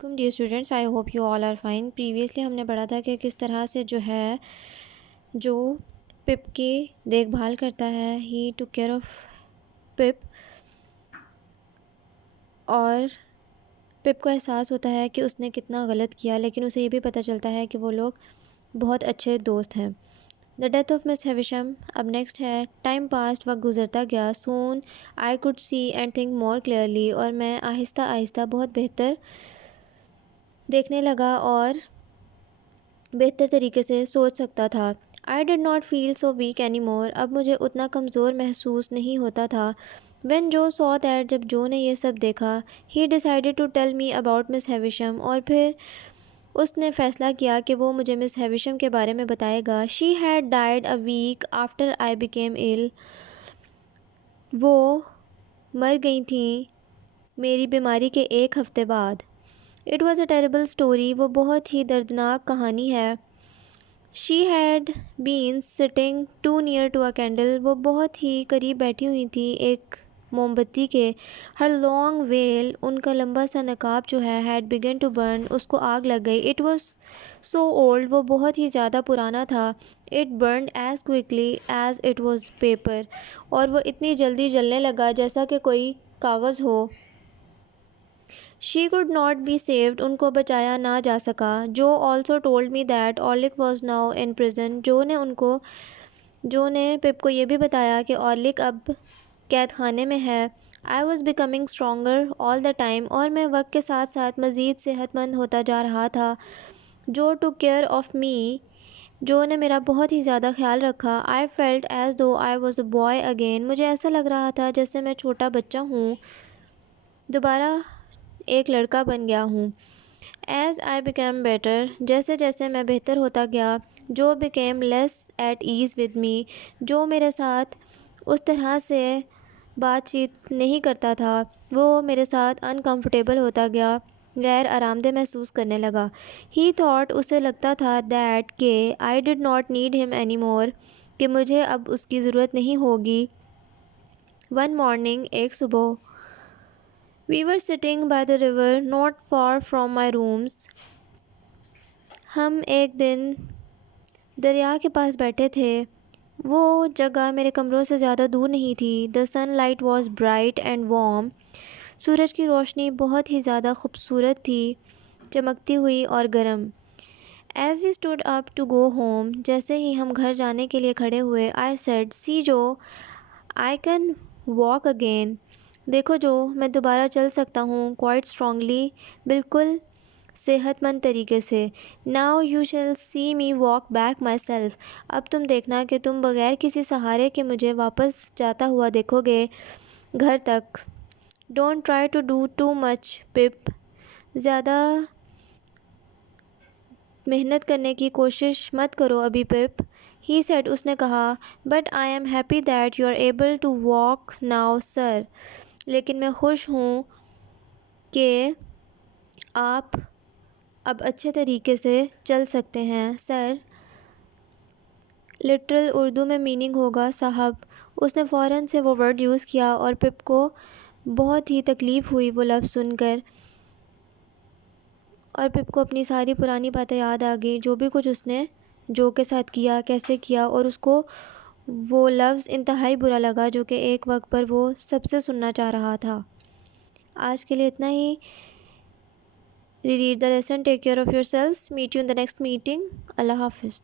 Dear students, I hope you all are fine. Previously ہم نے پڑھا تھا کہ کس طرح سے جو پپ کی دیکھ بھال کرتا ہے، ہی ٹوک کیئر آف پپ، اور پپ کو احساس ہوتا ہے کہ اس نے کتنا غلط کیا، لیکن اسے یہ بھی پتہ چلتا ہے کہ وہ لوگ بہت اچھے دوست ہیں۔ The death of Miss Havisham. اب نیکسٹ ہے ٹائم پاسڈ، وقت گزرتا گیا۔ Soon I could see and think more clearly, اور میں آہستہ آہستہ بہت بہتر دیکھنے لگا اور بہتر طریقے سے سوچ سکتا تھا۔ I did not feel so weak anymore۔ اب مجھے اتنا کمزور محسوس نہیں ہوتا تھا۔ When Joe saw that، جب جو نے یہ سب دیکھا، he decided to tell me about Miss Havisham، اور پھر اس نے فیصلہ کیا کہ وہ مجھے مس ہیویشم کے بارے میں بتائے گا۔ She had died a week after I became ill۔ وہ مر گئی تھیں میری بیماری کے ایک ہفتے بعد۔ It was a terrible story۔ وہ بہت ہی دردناک کہانی ہے۔ She had been sitting too near to a candle۔ وہ بہت ہی قریب بیٹھی ہوئی تھی ایک موم بتی کے۔ Her long veil، ان کا لمبا سا نقاب جو ہے، had begun to burn، اس کو آگ لگ گئی۔ It was so old، وہ بہت ہی زیادہ پرانا تھا۔ It burned as quickly as it was paper، اور وہ اتنی جلدی جلنے لگا جیسا کہ کوئی کاغذ ہو۔ She could not be saved، ان کو بچایا نہ جا سکا۔ Joe also told me that Orlick was now in prison۔ جو نے پپ کو یہ بھی بتایا کہ اورلک اب قید خانے میں ہے۔ I was becoming stronger all the time، اور میں وقت کے ساتھ ساتھ مزید صحت مند ہوتا جا رہا تھا۔ Joe took care of me، جو نے میرا بہت ہی زیادہ خیال رکھا۔ I felt as though I was a boy again، مجھے ایسا لگ رہا تھا جیسے میں چھوٹا بچہ ہوں، دوبارہ ایک لڑکا بن گیا ہوں۔ As I became better، جیسے جیسے میں بہتر ہوتا گیا۔ Joe became less at ease with me، جو میرے ساتھ اس طرح سے بات چیت نہیں کرتا تھا، وہ میرے ساتھ uncomfortable ہوتا گیا، غیر آرام دہ محسوس کرنے لگا۔ He thought، اسے لگتا تھا that کہ I did not need him anymore، کہ مجھے اب اس کی ضرورت نہیں ہوگی۔ One morning، ایک صبح، we were sitting by the river not far from my rooms۔ ہم ایک دن دریا کے پاس بیٹھے تھے، وہ جگہ میرے کمروں سے زیادہ دور نہیں تھی۔ The sunlight was bright and warm، سورج کی روشنی بہت ہی زیادہ خوبصورت تھی، چمکتی ہوئی اور گرم۔ As we stood up to go home، جیسے ہی ہم گھر جانے کے لیے کھڑے ہوئے، I said، See Joe، I can walk again۔ دیکھو جو، میں دوبارہ چل سکتا ہوں، quite strongly، بالکل صحت مند طریقے سے۔ Now you shall see me walk back myself۔ اب تم دیکھنا کہ تم بغیر کسی سہارے کے مجھے واپس جاتا ہوا دیکھو گے گھر تک۔ Don't try to do too much Pip، زیادہ محنت کرنے کی کوشش مت کرو ابھی پپ۔ He said، اس نے کہا، But I am happy that you are able to walk now sir۔ لیکن میں خوش ہوں کہ آپ اب اچھے طریقے سے چل سکتے ہیں سر۔ لٹرل اردو میں میننگ ہوگا صاحب۔ اس نے فوراً سے وہ ورڈ یوز کیا اور پپ کو بہت ہی تکلیف ہوئی وہ لفظ سن کر، اور پپ کو اپنی ساری پرانی باتیں یاد آ گئی، جو بھی کچھ اس نے جو کے ساتھ کیا، کیسے کیا، اور اس کو وہ لفظ انتہائی برا لگا جو کہ ایک وقت پر وہ سب سے سننا چاہ رہا تھا۔ آج کے لیے اتنا ہی۔ Reread the lesson, take care of yourselves, meet you in the next meeting. اللہ حافظ۔